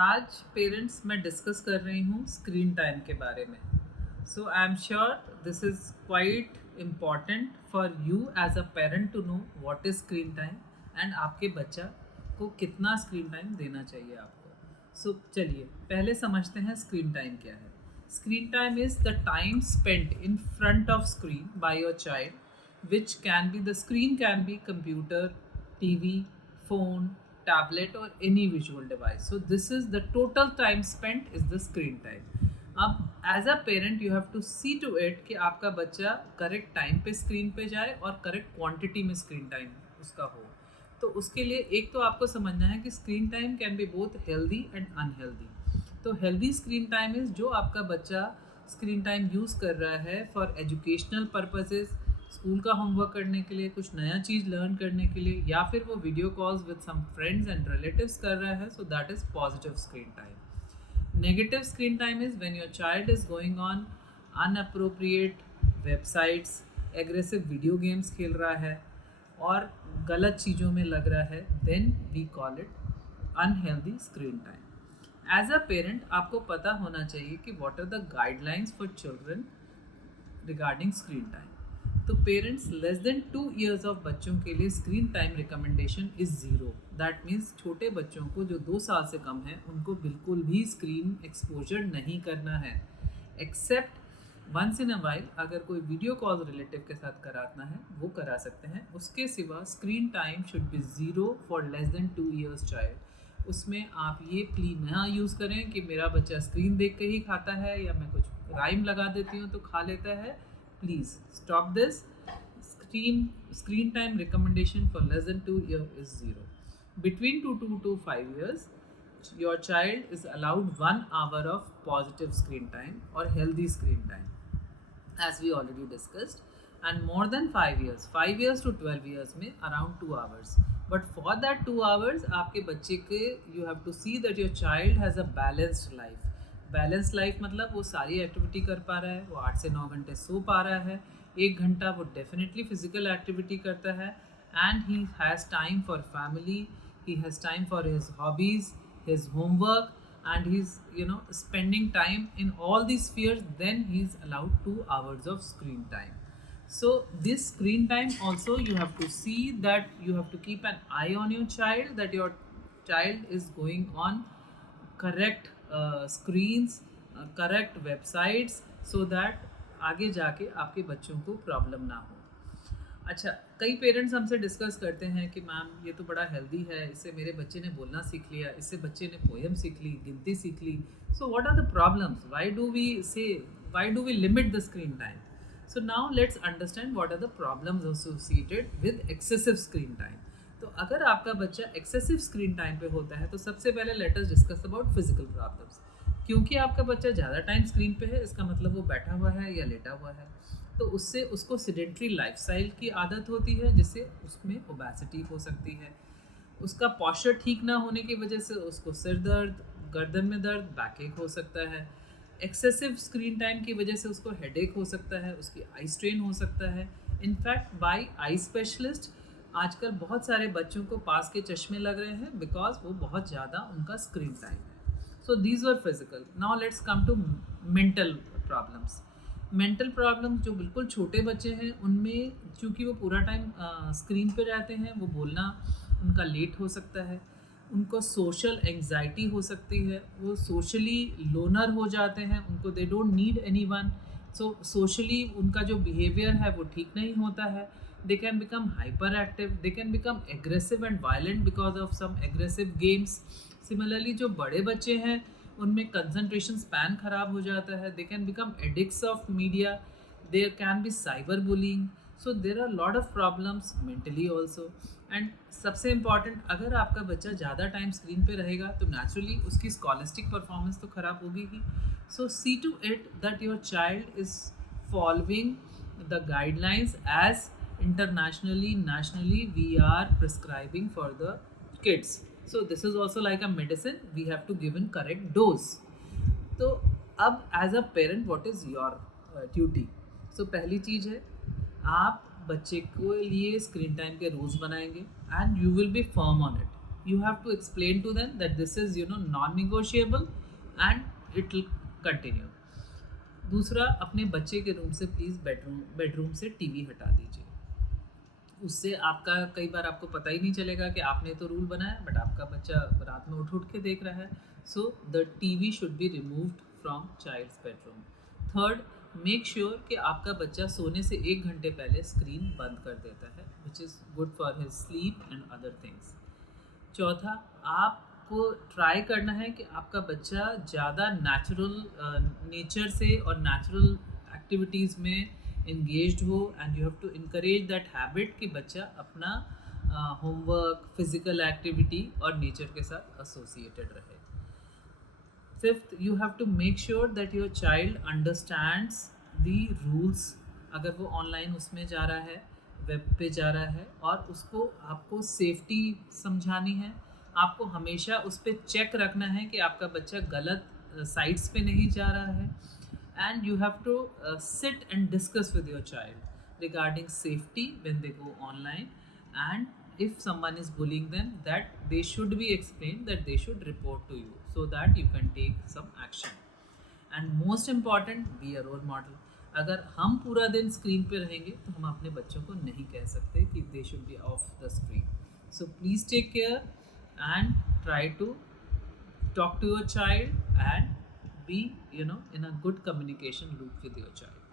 आज पेरेंट्स मैं डिस्कस कर रही हूँ स्क्रीन टाइम के बारे में। So I am sure this is quite important for you as a parent to know what is screen time and आपके बच्चा को कितना स्क्रीन टाइम देना चाहिए आपको। सो चलिए पहले समझते हैं स्क्रीन टाइम क्या है। Screen time is the time spent in front of screen by your child which can be the screen can be computer, TV, phone, tablet or any visual device. So this is the total time spent is the screen time. अब as a parent you have to see to it कि आपका बच्चा correct time पे screen पे जाए और correct quantity में screen time उसका हो। तो उसके लिए एक तो आपको समझना है कि screen time can be both healthy and unhealthy. तो हेल्दी स्क्रीन टाइम इज़ जो आपका बच्चा स्क्रीन टाइम यूज़ कर रहा है फॉर एजुकेशनल पर्पसेस, स्कूल का होमवर्क करने के लिए, कुछ नया चीज़ लर्न करने के लिए, या फिर वो video calls with some friends and relatives कर रहा है, so that is positive screen time. Negative screen time is when your child is going on inappropriate websites, aggressive video games खेल रहा है और गलत चीज़ों में लग रहा है, then we call it unhealthy screen time. As a parent आपको पता होना चाहिए कि what are the guidelines for children regarding screen time. तो parents less than 2 years of बच्चों के लिए screen time recommendation is zero. That means छोटे बच्चों को जो 2 साल से कम है उनको बिल्कुल भी स्क्रीन एक्सपोजर नहीं करना है, except once in a while अगर कोई वीडियो कॉल रिलेटिव के साथ कराना है वो करा सकते हैं। उसके सिवा screen time should be zero for less than 2 years child. उसमें आप ये प्ली ना यूज़ करें कि मेरा बच्चा स्क्रीन देख के ही खाता है या मैं कुछ राइम लगा देती हूँ तो खा लेता है। Please stop this. Screen time recommendation for less than 2 years is zero. Between 2 to 5 years, your child is allowed 1 hour of positive screen time or healthy screen time, as we already discussed. And more than 5 years, 5 years to 12 years में around 2 hours. But for that 2 hours आपके बच्चे के you have to see that your child has a balanced life. Balance life मतलब वो सारी activity कर पा रहा है, वो 8 से 9 घंटे सो पा रहा है, 1 घंटा वो डेफिनेटली फिजिकल एक्टिविटी करता है, and he has time for family, he has time for his hobbies, his homework, and he's spending time in all these spheres, then he's allowed 2 hours of screen time. So this screen time also you have to see that you have to keep an eye on your child, that your child is going on correct screens, correct websites, so that आगे जाके आपके बच्चों को problem ना हो। अच्छा, कई parents हमसे डिस्कस करते हैं कि मैम ये तो बड़ा हेल्दी है, इससे मेरे बच्चे ने बोलना सीख लिया, इससे बच्चे ने पोएम सीख ली, गिनती सीख ली। So what are the problems, why do we limit the screen time? So now let's understand what are the problems associated with excessive screen time. तो अगर आपका बच्चा एक्सेसिव स्क्रीन टाइम पे होता है तो सबसे पहले let us discuss about physical problems. क्योंकि आपका बच्चा ज़्यादा टाइम स्क्रीन पे है, इसका मतलब वो बैठा हुआ है या लेटा हुआ है, तो उससे उसको सिडेंट्री लाइफस्टाइल की आदत होती है जिससे उसमें ओबेसिटी हो सकती है। उसका पॉस्चर ठीक ना होने की वजह से उसको सिर दर्द, गर्दन में दर्द, बैकएक हो सकता है। एक्सेसिव स्क्रीन टाइम की वजह से उसको हेडेक हो सकता है, उसकी आई स्ट्रेन हो सकता है। इनफैक्ट बाय आई स्पेशलिस्ट आजकल बहुत सारे बच्चों को पास के चश्मे लग रहे हैं बिकॉज वो बहुत ज़्यादा उनका स्क्रीन टाइम है। So these were physical. Now let's come to mental problems. Mental problems जो बिल्कुल छोटे बच्चे हैं उनमें चूँकि वो पूरा टाइम स्क्रीन पे रहते हैं, वो बोलना उनका लेट हो सकता है, उनको सोशल एंग्जाइटी हो सकती है, वो सोशली लोनर हो जाते हैं, उनको they don't need anyone. So socially उनका जो बिहेवियर है वो ठीक नहीं होता है। They can become hyper active, they can become aggressive and violent because of some aggressive games. Similarly जो बड़े बच्चे हैं उनमें कंसंट्रेशन स्पैन खराब हो जाता है, they can become addicts of media, there can be cyber bullying. So there are lot of problems mentally also. And सबसे इम्पॉर्टेंट, अगर आपका बच्चा ज़्यादा टाइम स्क्रीन पे रहेगा तो नेचुरली उसकी स्कॉलिस्टिक परफॉर्मेंस तो ख़राब होगी ही। So see to it that your child is following the guidelines as internationally, nationally we are prescribing for the kids. So this is also like a medicine, we have to give in correct dose. तो अब as a parent what is your duty? So पहली चीज़ है, आप बच्चे के लिए screen time के रूल्स बनाएंगे and you will be firm on it. you have to explain to them that this is non-negotiable and it will continue. दूसरा, अपने बच्चे के रूम से प्लीज़ बेडरूम से टीवी हटा दीजिए. उससे आपका कई बार आपको पता ही नहीं चलेगा कि आपने तो रूल बनाया बट आपका बच्चा रात में उठ उठ के देख रहा है. So the TV should be removed from child's bedroom. Third, make sure कि आपका बच्चा सोने से 1 घंटे पहले स्क्रीन बंद कर देता है, which is good for his sleep and other things. चौथा, आपको ट्राई करना है कि आपका बच्चा ज़्यादा नेचर से और नेचुरल एक्टिविटीज़ में engaged हो, and you have to encourage that habit कि बच्चा अपना होमवर्क, फिजिकल एक्टिविटी और नेचर के साथ एसोसिएटेड रहे. Fifth, you have to make sure that your child understands the rules. अगर वो ऑनलाइन उसमें जा रहा है, वेब पे जा रहा है, और उसको आपको सेफ्टी समझानी है. आपको हमेशा उस पर चेक रखना है कि आपका बच्चा गलत साइट्स पे नहीं जा रहा है. And you have to sit and discuss with your child regarding safety when they go online, and if someone is bullying them, that they should be explained that they should report to you so that you can take some action. And most important, be a role model. अगर हम पूरा दिन screen पे रहेंगे तो हम अपने बच्चों को नहीं कह सकते कि they should be off the screen. So please take care and try to talk to your child and be in a good communication loop with your child.